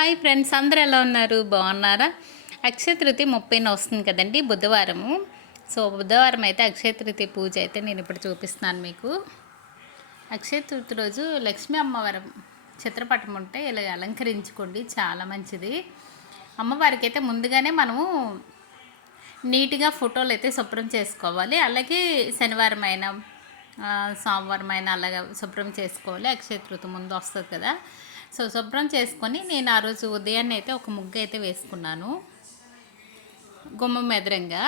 Hi friends, అందరూ ఎలా ఉన్నారు? బాగున్నారా? అక్షయ తృతీయ 30న వస్తుంది కదండి, బుధవారము. సో బుధవారం అయితే అక్షయ తృతీయ పూజ అయితే నేను ఇప్పుడు చూపిస్తున్నాను మీకు. అక్షయ తృతీయ రోజు లక్ష్మీ అమ్మవారి చిత్రపటం ఉంటే ఇలా అలంకరించుకోండి, చాలా మంచిది. అమ్మవారికి అయితే ముందుగానే మనము నీట్గా ఫోటోలు అయితే శుభ్రం చేసుకోవాలి. అలాగే శనివారం అయినా సోమవారం అయినా అలాగా శుభ్రం చేసుకోవాలి. అక్షయ తృతీయ ముందు వస్తుంది కదా. సో శుభ్రం చేసుకొని నేను ఆ రోజు ఉదయాన్నే అయితే ఒక ముగ్గు అయితే వేసుకున్నాను, గుమ్మం ఎదురంగా.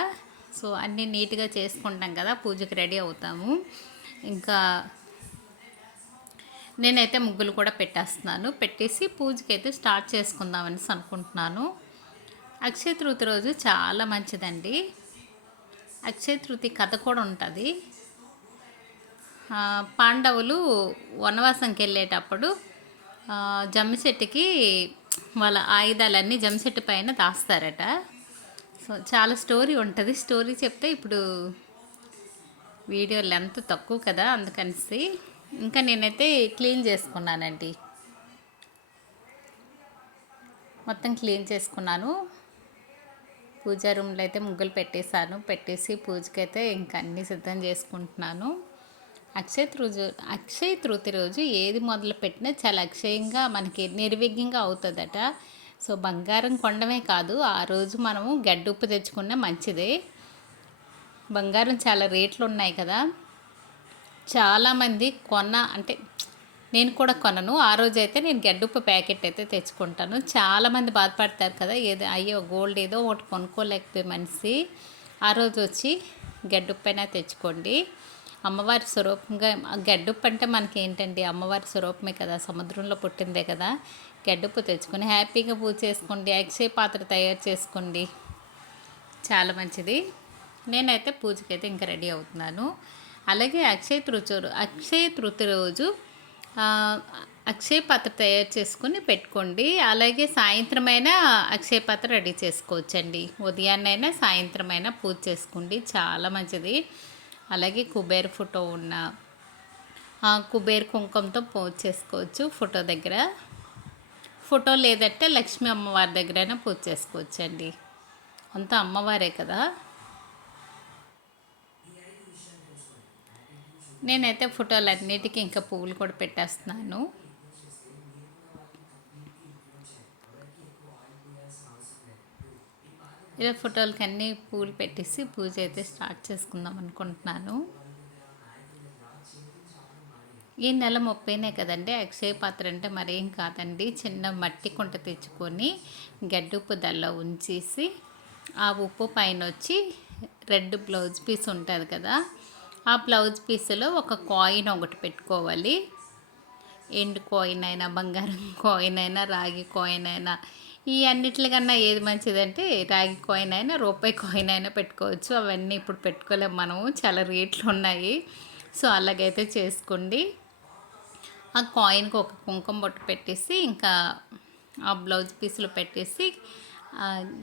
సో అన్నీ నీట్గా చేసుకుంటాం కదా, పూజకి రెడీ అవుతాము. ఇంకా నేనైతే ముగ్గులు కూడా పెట్టేస్తున్నాను, పెట్టేసి పూజకి అయితే స్టార్ట్ చేసుకుందామని అనుకుంటున్నాను. అక్షయ తృతీయ రోజు చాలా మంచిదండి. అక్షయ తృతీయ కథ కూడా ఉంటుంది. పాండవులు వనవాసంకి వెళ్ళేటప్పుడు జమ్మి చెట్టుకి వాళ్ళ ఆయుధాలన్నీ జమ్మి చెట్టు పైన దాస్తారట. సో చాలా స్టోరీ ఉంటుంది. స్టోరీ చెప్తే ఇప్పుడు వీడియో లెంత్ తక్కువ కదా, అందుకనేసి ఇంకా నేనైతే క్లీన్ చేసుకున్నానండి, మొత్తం క్లీన్ చేసుకున్నాను. పూజా రూమ్లో అయితే ముగ్గులు పెట్టేశాను, పెట్టేసి పూజకైతే ఇంకా అన్నీ సిద్ధం చేసుకుంటున్నాను. అక్షయ తృతీయ రోజు ఏది మొదలు పెట్టినా చాలా అక్షయంగా మనకి నిర్విఘ్నంగా అవుతుందట. సో బంగారం కొనడమే కాదు, ఆ రోజు మనము గడ్డుప్పు తెచ్చుకున్న మంచిదే. బంగారం చాలా రేట్లు ఉన్నాయి కదా, చాలామంది అంటే నేను కూడా కొనను. ఆ రోజు అయితే నేను గడ్డుప్పు ప్యాకెట్ అయితే తెచ్చుకుంటాను. చాలామంది బాధపడతారు కదా, ఏదో అయ్యో గోల్డ్ ఏదో ఒకటి కొనుక్కోలేకపోయి మనిషి. ఆ రోజు వచ్చి గడ్డుప్పైనా తెచ్చుకోండి. అమ్మవారి స్వరూపంగా గడ్డుప్పు అంటే మనకి ఏంటండి, అమ్మవారి స్వరూపమే కదా, సముద్రంలో పుట్టిందే కదా. గడ్డుప్పు తెచ్చుకొని హ్యాపీగా పూజ చేసుకోండి, అక్షయ పాత్ర తయారు చేసుకోండి, చాలా మంచిది. నేనైతే పూజకైతే ఇంకా రెడీ అవుతున్నాను. అలాగే అక్షయ తృతీయ రోజు అక్షయ పాత్ర తయారు చేసుకుని పెట్టుకోండి. అలాగే సాయంత్రమైనా అక్షయ పాత్ర రెడీ చేసుకోవచ్చండి. ఉదయాన్నైనా సాయంత్రమైనా పూజ చేసుకోండి, చాలా మంచిది. అలాగే కుబేర ఫోటో ఉన్న కుబేర కుంకుమతో పూజ చేసుకోవచ్చు ఫోటో దగ్గర. ఫోటో లేదంటే లక్ష్మీ అమ్మవారి దగ్గరైనా పూజ చేసుకోవచ్చండి, అంతా అమ్మవారే కదా. నేనైతే ఫోటోలన్నిటికీ ఇంకా పువ్వులు కూడా పెట్టేస్తున్నాను. ఇలా ఫోటోలకి అన్నీ పూలు పెట్టేసి పూజ అయితే స్టార్ట్ చేసుకుందాం అనుకుంటున్నాను. ఈ నెల 30నే కదండి అక్షయ పాత్ర అంటే మరేం కాదండి. చిన్న మట్టి కుంట తెచ్చుకొని గడ్డుప్పు దల్ల ఉంచేసి ఆ ఉప్పు పైన వచ్చి రెడ్ బ్లౌజ్ పీస్ ఉంటుంది కదా, ఆ బ్లౌజ్ పీస్లో ఒక కాయిన్ ఒకటి పెట్టుకోవాలి. ఎండు కాయిన్ అయినా, బంగారం కాయిన్ అయినా, రాగి కాయిన్ అయినా, ఈ అన్నిటికన్నా ఏది మంచిదంటే రాగి కాయిన్ అయినా, రూపాయి కాయిన్ అయినా పెట్టుకోవచ్చు. అవన్నీ ఇప్పుడు పెట్టుకోలేము మనము, చాలా రేట్లు ఉన్నాయి. సో అలాగైతే చేసుకోండి. ఆ కాయిన్కి ఒక కుంకుమ బొట్టు పెట్టేసి ఇంకా ఆ బ్లౌజ్ పీసులు పెట్టేసి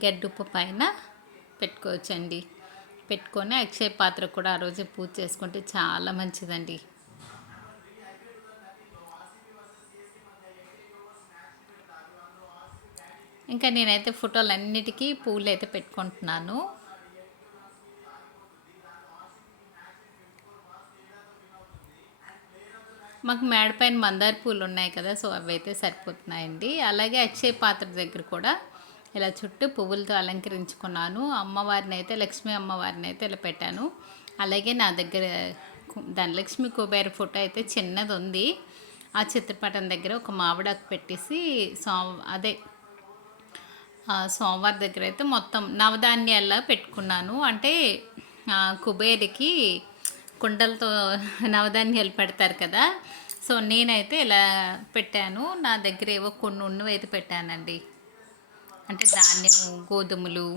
గడ్డుప్పు పైన పెట్టుకోవచ్చండి. పెట్టుకొని అక్షయ పాత్ర కూడా ఆ రోజు పూజ చేసుకుంటే చాలా మంచిదండి. ఇంకా నేనైతే ఫోటోలన్నిటికీ పూలు అయితే పెట్టుకుంటున్నాను. మాకు మేడపైన మందార పూలు ఉన్నాయి కదా, సో అవి అయితే సరిపోతున్నాయండి. అలాగే అక్షయ పాత్ర దగ్గర కూడా ఇలా చుట్టూ పువ్వులతో అలంకరించుకున్నాను. అమ్మవారిని అయితే, లక్ష్మీ అమ్మవారిని అయితే ఇలా పెట్టాను. అలాగే నా దగ్గర ధనలక్ష్మి కుబేర ఫోటో అయితే చిన్నది ఉంది. ఆ చిత్రపటం దగ్గర ఒక మామిడాకు పెట్టేసి అదే సోమవారి దగ్గర అయితే మొత్తం నవధాన్యాల్లో పెట్టుకున్నాను. అంటే కుబేరికి కుండలతో నవధాన్యాలు పెడతారు కదా, సో నేనైతే ఇలా పెట్టాను. నా దగ్గర ఏవో కొన్ని ఉన్నవి అయితే పెట్టానండి. అంటే ధాన్యము, గోధుమలు,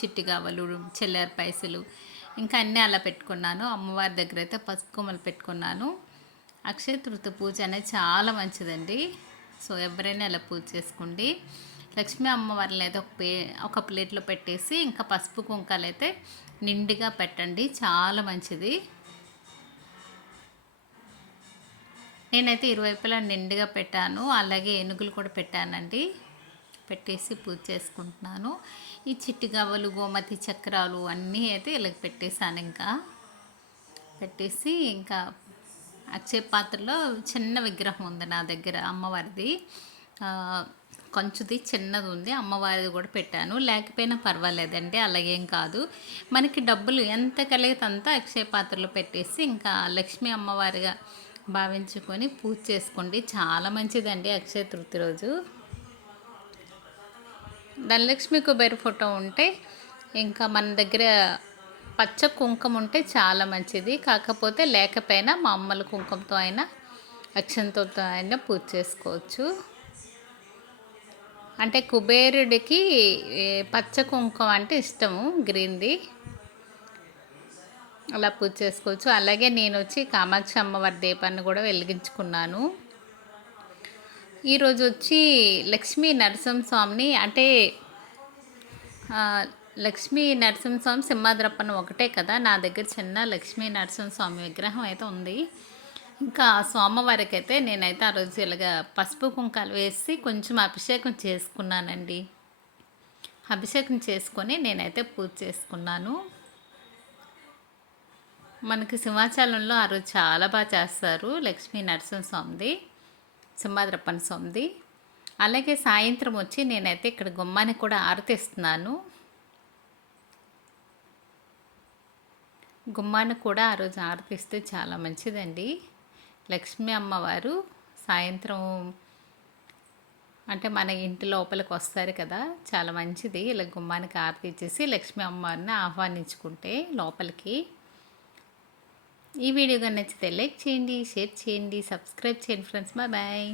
చిట్టిగావలు, చిల్లర పైసలు, ఇంకా అన్నీ అలా పెట్టుకున్నాను. అమ్మవారి దగ్గర అయితే పసుపు కొమ్మలు పెట్టుకున్నాను. అక్షయ తృతీయ పూజ అనేది చాలా మంచిదండి. సో ఎవరైనా అలా పూజ చేసుకోండి. లక్ష్మీ అమ్మవారిని అయితే ఒక ప్లేట్లో పెట్టేసి ఇంకా పసుపు కుంకాలు అయితే నిండుగా పెట్టండి, చాలా మంచిది. నేనైతే ఇరువైపులా నిండుగా పెట్టాను. అలాగే ఏనుగులు కూడా పెట్టానండి. పెట్టేసి పూజ చేసుకుంటున్నాను. ఈ చిట్టి గవ్వలు, గోమతి చక్రాలు అన్నీ అయితే ఇలా పెట్టేశాను. ఇంకా పెట్టేసి ఇంకా అక్షయ పాత్రలో చిన్న విగ్రహం ఉంది నా దగ్గర అమ్మవారిది. కొంచెంది చిన్నది ఉంది, అమ్మవారిది కూడా పెట్టాను. లేకపోయినా పర్వాలేదండి, అలాగేం కాదు. మనకి డబ్బులు ఎంత కలిగితే అంత అక్షయ పాత్రలో పెట్టేసి ఇంకా లక్ష్మీ అమ్మవారిగా భావించుకొని పూజ చేసుకోండి. చాలా మంచిదండి అక్షయ తృతీయ రోజు. ధనలక్ష్మి కుబేర ఫోటో ఉంటే ఇంకా మన దగ్గర పచ్చ కుంకుమ ఉంటే చాలా మంచిది. కాకపోతే లేకపోయినా మామూలు కుంకుమతో అయినా అక్షంతలతో అయినా పూజ చేసుకోవచ్చు. అంటే కుబేరుడికి పచ్చ కుంకుమ అంటే ఇష్టము, గ్రీన్ది. అలా పూజ చేసుకోవచ్చు. అలాగే నేను వచ్చి కామాక్షి అమ్మవారి దీపాన్ని కూడా వెలిగించుకున్నాను. ఈరోజు వచ్చి లక్ష్మీ నరసింహస్వామిని అంటే లక్ష్మీ నరసింహస్వామి సింహాద్రప్పన ఒకటే కదా, నా దగ్గర చిన్న లక్ష్మీ నరసింహస్వామి విగ్రహం అయితే ఉంది. ఇంకా సోమవారికి అయితే నేనైతే ఆ రోజు ఇలాగ పసుపు కుంకాలు వేసి కొంచెం అభిషేకం చేసుకున్నానండి. అభిషేకం చేసుకొని నేనైతే పూజ చేసుకున్నాను. మనకి సింహాచలంలో ఆ రోజు చాలా బాగా చేస్తారు లక్ష్మీ నరసింహస్వామిది, సింహాద్రప్పన స్వామిది. అలాగే సాయంత్రం వచ్చి నేనైతే ఇక్కడ గుమ్మానికి కూడా ఆరతిస్తున్నాను. గుమ్మానికి కూడా ఆ రోజు ఆరతిస్తే చాలా మంచిదండి. లక్ష్మీ అమ్మవారు సాయంత్రం అంటే మన ఇంటి లోపలికి వస్తారు కదా, చాలా మంచిది. ఇలా గుమ్మానికి ఆరతి ఇచ్చేసి లక్ష్మీ అమ్మవారిని ఆహ్వానించుకుంటే లోపలికి. ఈ వీడియో కానీ నచ్చితే లైక్ చేయండి, షేర్ చేయండి, సబ్స్క్రైబ్ చేయండి ఫ్రెండ్స్. Bye bye.